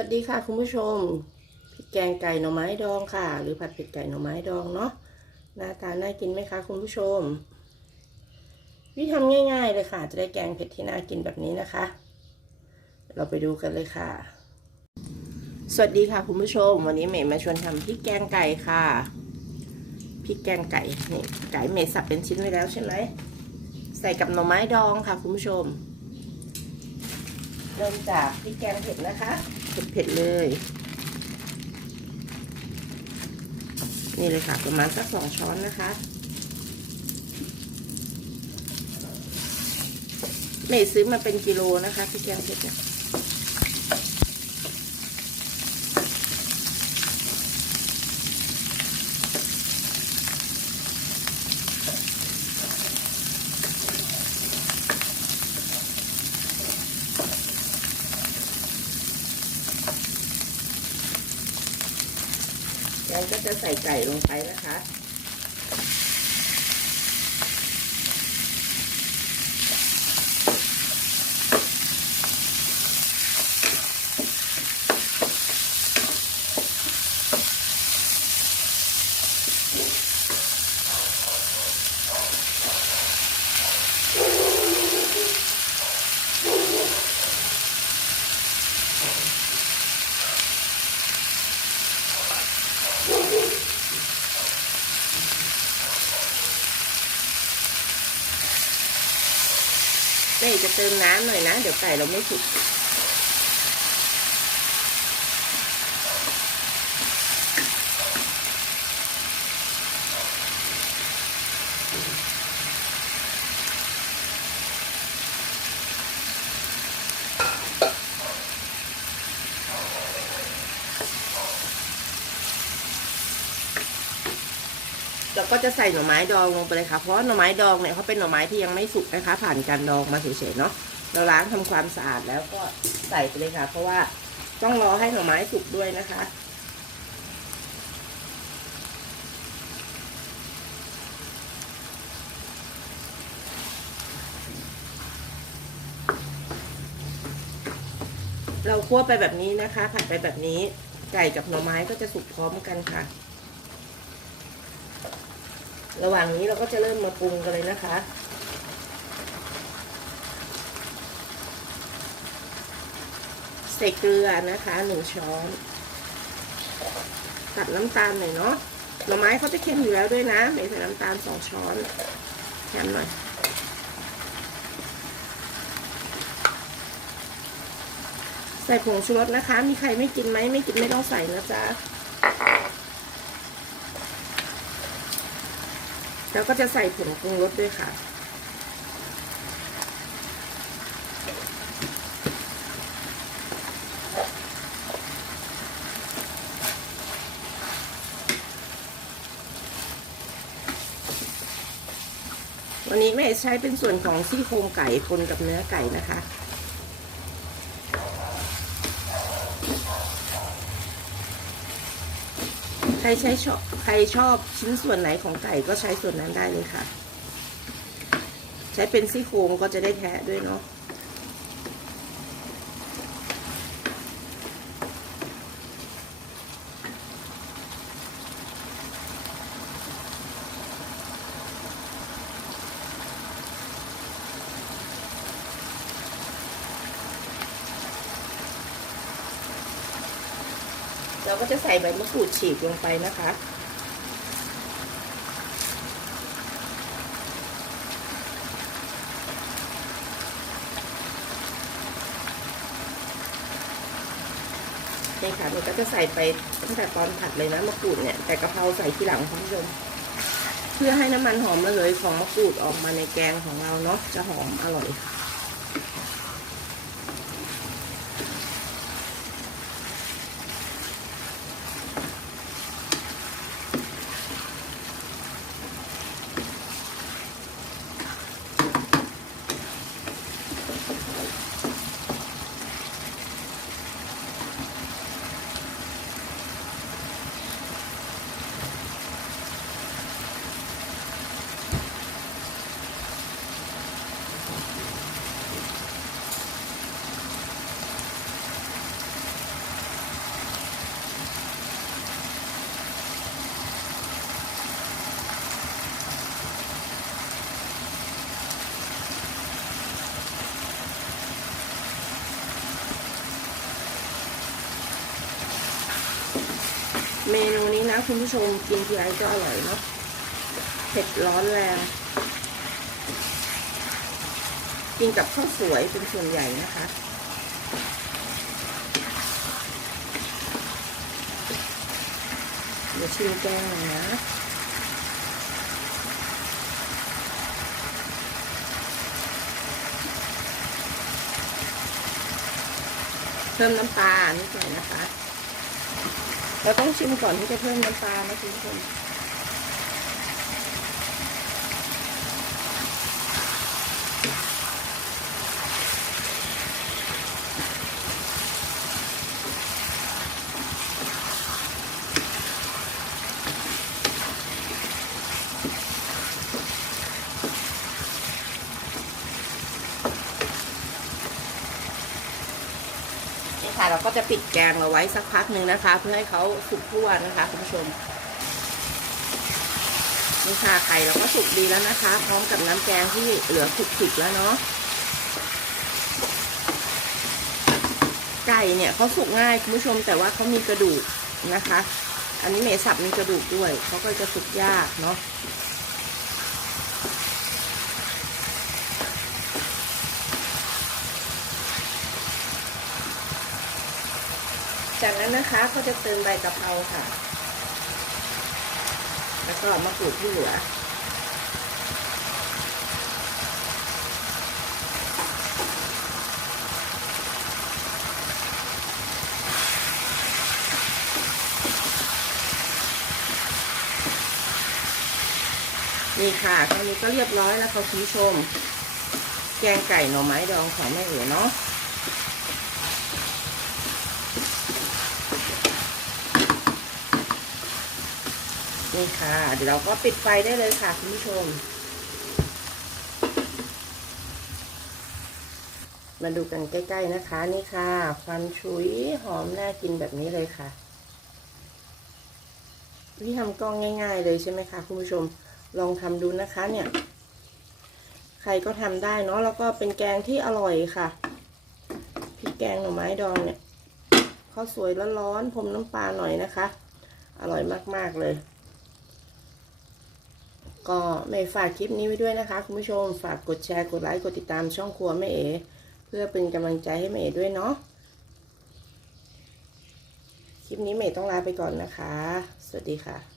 วัสดีค่ะคุณผู้ชมพริกแกงไก่หน่อไม้ดองค่ะ หรือผัดเผ็ดไก่หน่อไม้ดองเนาะหน้าตาน่ากินไหมคะคุณผู้ชม วิธีทำง่ายๆเลยค่ะ จะได้แกงเผ็ดที่น่ากินแบบนี้นะคะ เราไปดูกันเลยค่ะ สวัสดีค่ะคุณผู้ชม วันนี้เมย์มาชวนทำพริกแกงไก่ค่ะพริกแกงไก่นี่ไก่เมย์สับเป็นชิ้นไว้แล้วใช่ไหมใส่กับหน่อไม้ดองค่ะคุณผู้ชม เริ่มจากพริกแกงเผ็ดนะคะเผ็ดๆเลย นี่เลยค่ะ ประมาณสักสองช้อนนะคะเมย์ซื้อมาเป็นกิโลนะคะพริกแกงเผ็ดเนี่ย แล้วก็จะใส่ไก่ลงไปนะคะ เม่จะเติมน้ำหน่อยนะ เดี๋ยวไก่เราไม่สุก ก็จะใส่หน่อไม้ดองลงไปเลยค่ะ เพราะหน่อไม้ดองเนี่ยเขาเป็นหน่อไม้ที่ยังไม่สุกนะคะ ผ่านการดองมาเฉยๆเนาะ เราล้างทำความสะอาดแล้วก็ใส่ไปเลยค่ะ เพราะว่าต้องรอให้หน่อไม้สุกด้วยนะคะ เราคั่วไปแบบนี้นะคะ ผัดไปแบบนี้ไก่กับหน่อไม้ก็จะสุกพร้อมกันค่ะ ระหว่างนี้เราก็จะเริ่มมาปรุงกันเลยนะคะ ใส่เกลือนะคะหนึ่งช้อน ตัดน้ำตาลหน่อยเนาะหน่อไม้เขาจะเค็มอยู่แล้วด้วยนะเมย์ใส่น้ำตาลสองช้อนแถมหน่อยใส่ผงชูรสนะคะ มีใครไม่กินไหมไม่กินไม่ต้องใส่นะจ๊ะ แล้วก็จะใส่ผงปรุงรสด้วยค่ะ วันนี้แม่ใช้เป็นส่วนของซี่โครงไก่คนกับเนื้อไก่นะคะ ใค รใช้ชอบใครชอบชิ้นส่วนไหนของไก่ก็ใช้ส่วนนั้นได้เลยค่ะ ใช้เป็นซี่โครงก็จะได้แทะด้วยเนาะ เราก็จะใส่ใบมะกรูดฉีกลงไปนะคะ นี่ค่ะมันก็จะใส่ไปตั้งแต่ตอนผัดเลยนะมะกรูดเนี่ย แต่กะเพราใส่ทีหลังคุณผู้ชมเพื่อให้น้ำมันหอมระเหยของมะกรูดออกมาในแกงของเราเนาะจะหอมอร่อยค่ะ เมนูนี้นะคุณผู้ชมกินทีไรก็อร่อยเนาะเผ็ดร้อนแรง กินกับข้าวสวยเป็นส่วนใหญ่นะคะ เดี๋ยวชิมแกงนะเพิ่มน้ำปลนิดหน่อยนะคะ เราต้องชิมก่อนที่จะเพิ่มน้ำปลานะคุณผู้ชมนี่ เราก็จะปิดแกงเอาไว้สักพักหนึ่งนะคะ เพื่อให้เขาสุกทั่วนะคะคุณผู้ชมนี่ค่ะไข่เราก็สุกดีแล้วนะคะ พร้อมกับน้ำแกงที่เหลือคลุกๆแล้วเนาะไก่เนี่ยเขาสุกง่ายคุณผู้ชมแต่ว่าเขามีกระดูกนะคะ อันนี้เมสับมีกระดูกด้วยเขาก็จะสุกยากเนาะ จากนั้นนะคะก็จะเติมใบกะเพราค่ะ แล้วก็มะกรูดที่เหลือนี่ค่ะตอนนี้ก็เรียบร้อยแล้วค่ะคุณผู้ชม แกงไก่หน่อไม้ดองของแม่เอ๋เนาะ นี่ค่ะ เดี๋ยวเราก็ปิดไฟได้เลยค่ะคุณผู้ชม มาดูกันใกล้ ๆนะคะ นี่ค่ะ ควันชุยหอมน่ากินแบบนี้เลยค่ะวิธีทำกล้องง่าย ๆ เลยใช่ไหมคะคุณผู้ชมลองทำดูนะคะเนี่ย ใครก็ทำได้เนาะแล้วก็เป็นแกงที่อร่อยค่ะพริกแกงหน่อไม้ดองเนี่ยข้าวสวยร้อนๆพรมน้ำปลาหน่อยนะคะ อร่อยมากๆเลย ก็ไม่ฝากคลิปนี้ไว้ด้วยนะคะ คุณผู้ชมฝากกดแชร์กดไลค์กดติดตามช่องครัวแม่เอ๋เพื่อเป็นกำลังใจให้แม่เอ๋ด้วยเนาะคลิปนี้แม่ต้องลาไปก่อนนะคะ สวัสดีค่ะ